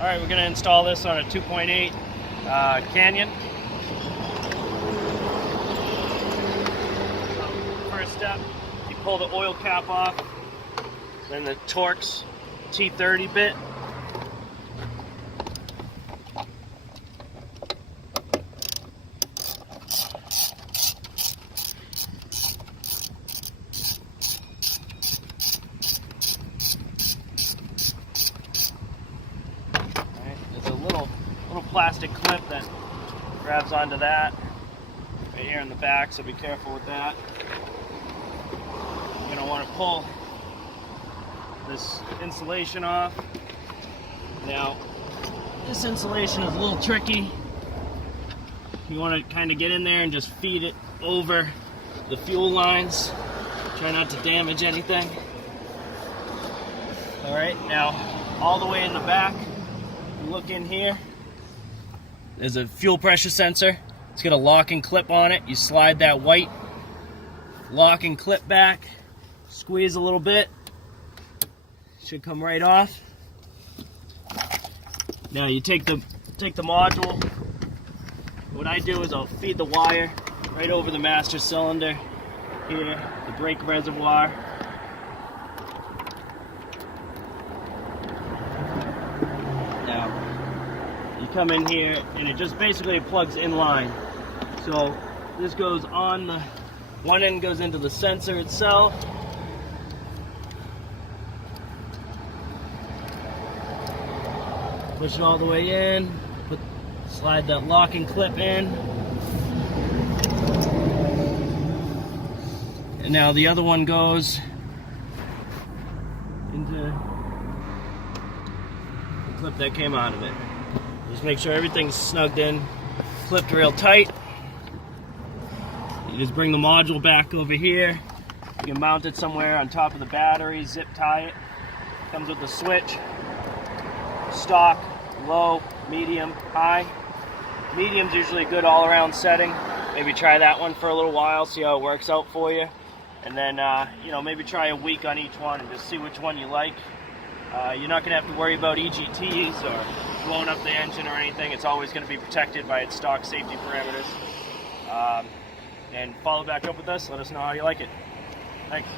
All right, we're going to install this on a 2.8 Canyon. First step, you pull the oil cap off, then the Torx T30 bit. There's a little plastic clip that grabs onto that right here in the back, so be careful with that. You're going to want to pull this insulation off. Now, this insulation is a little tricky. You want to kind of get in there and just feed it over the fuel lines. Try not to damage anything. All right, now all the way in the back, look in here. There's a fuel pressure sensor. It's got a locking clip on it. You slide that white locking clip back, squeeze a little bit. Should come right off. Now you take the module. What I do is I'll feed the wire right over the master cylinder here, the brake reservoir. You come in here and it just basically plugs in line. So this goes on the one end, goes into the sensor itself. Push it all the way in, slide that locking clip in. And now the other one goes into the clip that came out of it. Just make sure everything's snugged in, clipped real tight. You just bring the module back over here. You can mount it somewhere on top of the battery, zip tie it. Comes with a switch, stock, low, medium, high. Medium's usually a good all-around setting. Maybe try that one for a little while, see how it works out for you. And then, maybe try a week on each one and just see which one you like. You're not going to have to worry about EGTs or blowing up the engine or anything. It's always going to be protected by its stock safety parameters. And follow back up with us. Let us know how you like it. Thanks.